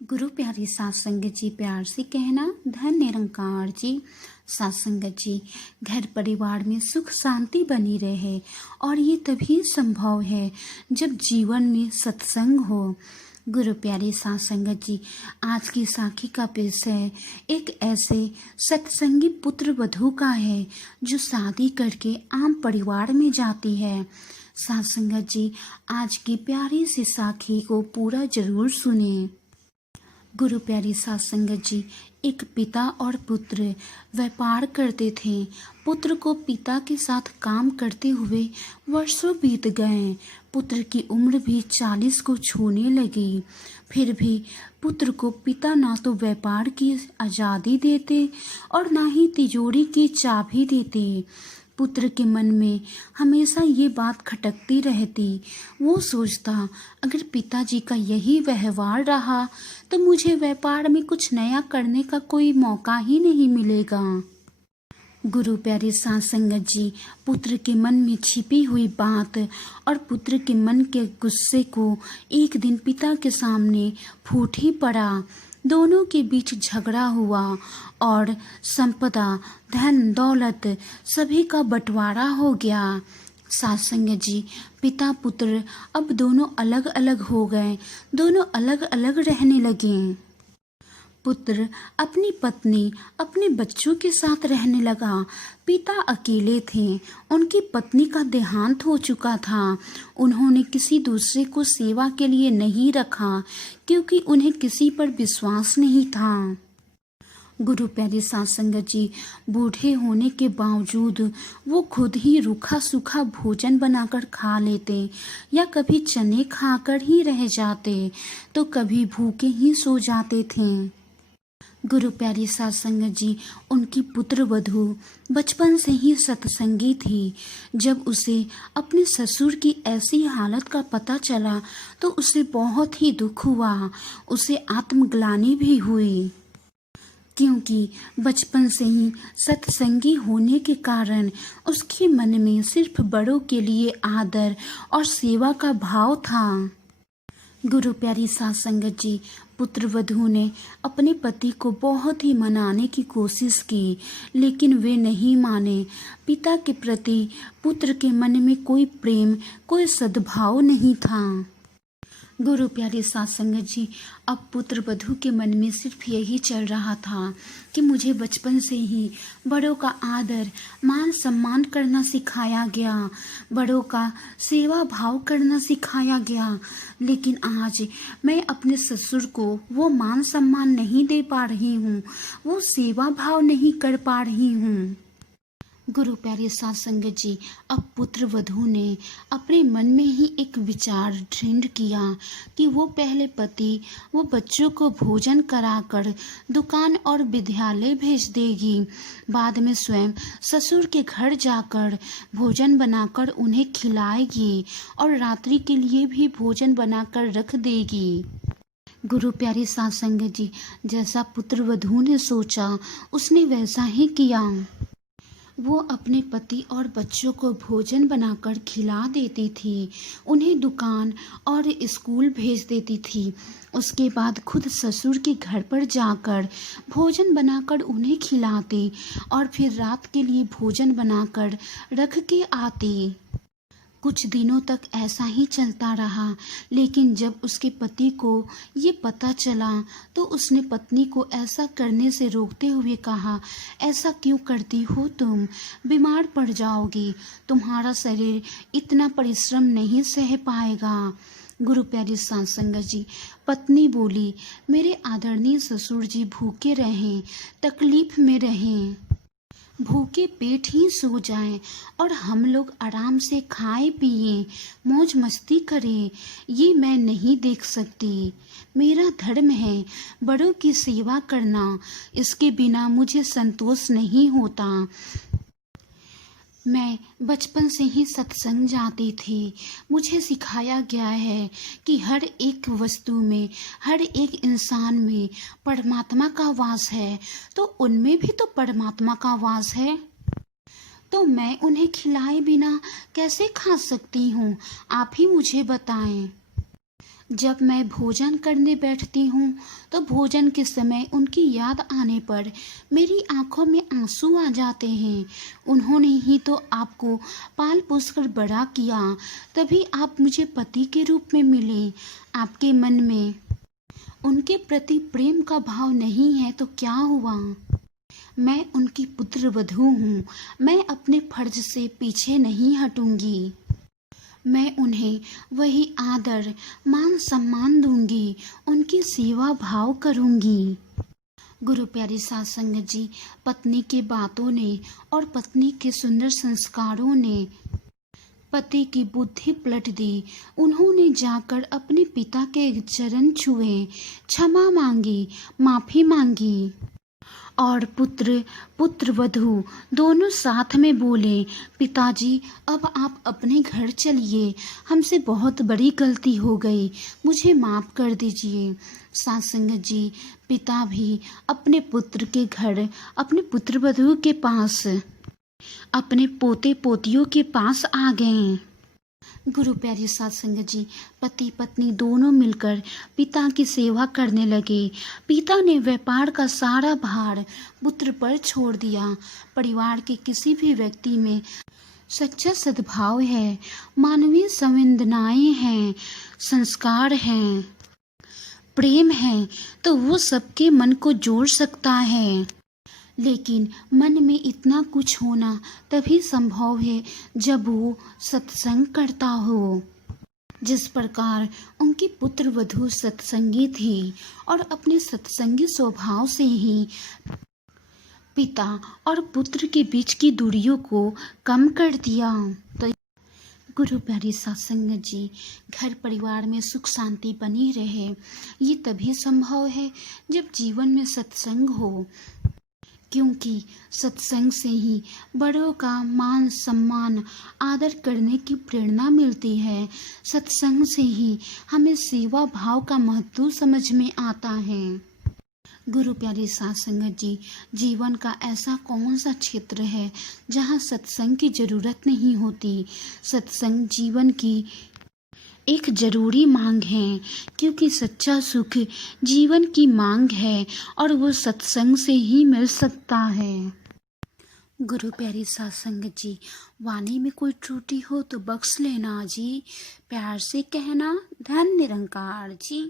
गुरु प्यारी सात संगत जी, प्यार से कहना धन निरंकार जी। सात संगत जी, घर परिवार में सुख शांति बनी रहे और ये तभी संभव है जब जीवन में सत्संग हो। गुरु प्यारी सात संगत जी, आज की साखी का विषय एक ऐसे सत्संगी पुत्र वधू का है जो शादी करके आम परिवार में जाती है। सात संगत जी, आज की प्यारी सी साखी को पूरा जरूर सुने। गुरु प्यारी सात संगत जी, एक पिता और पुत्र व्यापार करते थे। पुत्र को पिता के साथ काम करते हुए वर्षों बीत गए। पुत्र की उम्र भी 40 को छूने लगी। फिर भी पुत्र को पिता ना तो व्यापार की आज़ादी देते और ना ही तिजोरी की चाबी देते। पुत्र के मन में हमेशा ये बात खटकती रहती। वो सोचता, अगर पिताजी का यही व्यवहार रहा तो मुझे व्यापार में कुछ नया करने का कोई मौका ही नहीं मिलेगा। गुरु प्यारे सात संगत जी, पुत्र के मन में छिपी हुई बात और पुत्र के मन के गुस्से को एक दिन पिता के सामने फूट ही पड़ा। दोनों के बीच झगड़ा हुआ और संपदा, धन दौलत सभी का बंटवारा हो गया। सात संगत जी, पिता पुत्र अब दोनों अलग अलग हो गए। दोनों अलग अलग रहने लगे। पुत्र अपनी पत्नी, अपने बच्चों के साथ रहने लगा। पिता अकेले थे। उनकी पत्नी का देहांत हो चुका था। उन्होंने किसी दूसरे को सेवा के लिए नहीं रखा क्योंकि उन्हें किसी पर विश्वास नहीं था। गुरु प्यारी सात संगत जी, बूढ़े होने के बावजूद वो खुद ही रूखा सूखा भोजन बनाकर खा लेते या कभी चने खाकर ही रह जाते तो कभी भूखे ही सो जाते थे। गुरु प्यारी सात संगत जी, उनकी पुत्र वधू बचपन से ही सत्संगी थी। जब उसे अपने ससुर की ऐसी हालत का पता चला तो उसे बहुत ही दुख हुआ। उसे आत्मग्लानि भी हुई क्योंकि बचपन से ही सत्संगी होने के कारण उसके मन में सिर्फ बड़ों के लिए आदर और सेवा का भाव था। गुरु प्यारी सात संगत जी, पुत्र वधू ने अपने पति को बहुत ही मनाने की कोशिश की लेकिन वे नहीं माने। पिता के प्रति पुत्र के मन में कोई प्रेम, कोई सद्भाव नहीं था। गुरु प्यारे सात संगत जी, अब पुत्र वधू के मन में सिर्फ यही चल रहा था कि मुझे बचपन से ही बड़ों का आदर मान सम्मान करना सिखाया गया, बड़ों का सेवा भाव करना सिखाया गया, लेकिन आज मैं अपने ससुर को वो मान सम्मान नहीं दे पा रही हूँ, वो सेवा भाव नहीं कर पा रही हूँ। गुरु प्यारे सात संगत जी, अब पुत्र वधू ने अपने मन में ही एक विचार दृढ़ किया कि वो पहले पति वो बच्चों को भोजन कराकर दुकान और विद्यालय भेज देगी। बाद में स्वयं ससुर के घर जाकर भोजन बनाकर उन्हें खिलाएगी और रात्रि के लिए भी भोजन बनाकर रख देगी। गुरु प्यारी सात संगत जी, जैसा पुत्र वधू ने सोचा उसने वैसा ही किया। वो अपने पति और बच्चों को भोजन बनाकर खिला देती थी, उन्हें दुकान और स्कूल भेज देती थी। उसके बाद खुद ससुर के घर पर जाकर भोजन बनाकर उन्हें खिलाती और फिर रात के लिए भोजन बनाकर रख के आती। कुछ दिनों तक ऐसा ही चलता रहा, लेकिन जब उसके पति को ये पता चला तो उसने पत्नी को ऐसा करने से रोकते हुए कहा, ऐसा क्यों करती हो तुम? बीमार पड़ जाओगी, तुम्हारा शरीर इतना परिश्रम नहीं सह पाएगा। गुरु प्यारी सात संगत जी, पत्नी बोली, मेरे आदरणीय ससुर जी भूखे रहें, तकलीफ में रहें, भूखे पेट ही सो जाएं और हम लोग आराम से खाएं पिएं, मौज मस्ती करें, ये मैं नहीं देख सकती। मेरा धर्म है बड़ों की सेवा करना, इसके बिना मुझे संतोष नहीं होता। मैं बचपन से ही सत्संग जाती थी। मुझे सिखाया गया है कि हर एक वस्तु में, हर एक इंसान में परमात्मा का वास है, तो उनमें भी तो परमात्मा का वास है। तो मैं उन्हें खिलाए बिना कैसे खा सकती हूँ? आप ही मुझे बताएं। जब मैं भोजन करने बैठती हूँ तो भोजन के समय उनकी याद आने पर मेरी आंखों में आंसू आ जाते हैं। उन्होंने ही तो आपको पाल पोस कर बड़ा किया, तभी आप मुझे पति के रूप में मिले। आपके मन में उनके प्रति प्रेम का भाव नहीं है तो क्या हुआ? मैं उनकी पुत्र वधू हूँ। मैं अपने फर्ज से पीछे नहीं हटूंगी। मैं उन्हें वही आदर मान सम्मान दूंगी, उनकी सेवा भाव करूंगी। गुरु प्यारी साध संगत जी, पत्नी की बातों ने और पत्नी के सुंदर संस्कारों ने पति की बुद्धि पलट दी। उन्होंने जाकर अपने पिता के चरण छुए, क्षमा मांगी, माफी मांगी और पुत्र वधू दोनों साथ में बोले, पिताजी अब आप अपने घर चलिए, हमसे बहुत बड़ी गलती हो गई, मुझे माफ़ कर दीजिए। साथ संगत जी, पिता भी अपने पुत्र के घर, अपने पुत्र वधू के पास, अपने पोते पोतियों के पास आ गए। गुरु प्यारी साध संगत जी, पति पत्नी दोनों मिलकर पिता की सेवा करने लगे। पिता ने व्यापार का सारा भार पुत्र पर छोड़ दिया। परिवार के किसी भी व्यक्ति में सच्चा सद्भाव है, मानवीय संवेदनाएं हैं, संस्कार हैं, प्रेम है, तो वो सबके मन को जोड़ सकता है। लेकिन मन में इतना कुछ होना तभी संभव है जब वो सत्संग करता हो। जिस प्रकार उनकी पुत्र वधू सत्संगी थी और अपने सत्संगी स्वभाव से ही पिता और पुत्र के बीच की दूरियों को कम कर दिया। तो गुरु प्यारी साध संगत जी, घर परिवार में सुख शांति बनी रहे, ये तभी संभव है जब जीवन में सत्संग हो, क्योंकि सत्संग से ही बड़ों का मान सम्मान आदर करने की प्रेरणा मिलती है। सत्संग से ही हमें सेवा भाव का महत्व समझ में आता है। गुरु प्यारी साध संगत जी, जीवन का ऐसा कौन सा क्षेत्र है जहाँ सत्संग की जरूरत नहीं होती? सत्संग जीवन की एक जरूरी मांग है, क्योंकि सच्चा सुख जीवन की मांग है और वो सत्संग से ही मिल सकता है। गुरु प्यारी साध संगत जी, वाणी में कोई त्रुटि हो तो बख्श लेना जी, प्यार से कहना। धन्य निरंकार जी।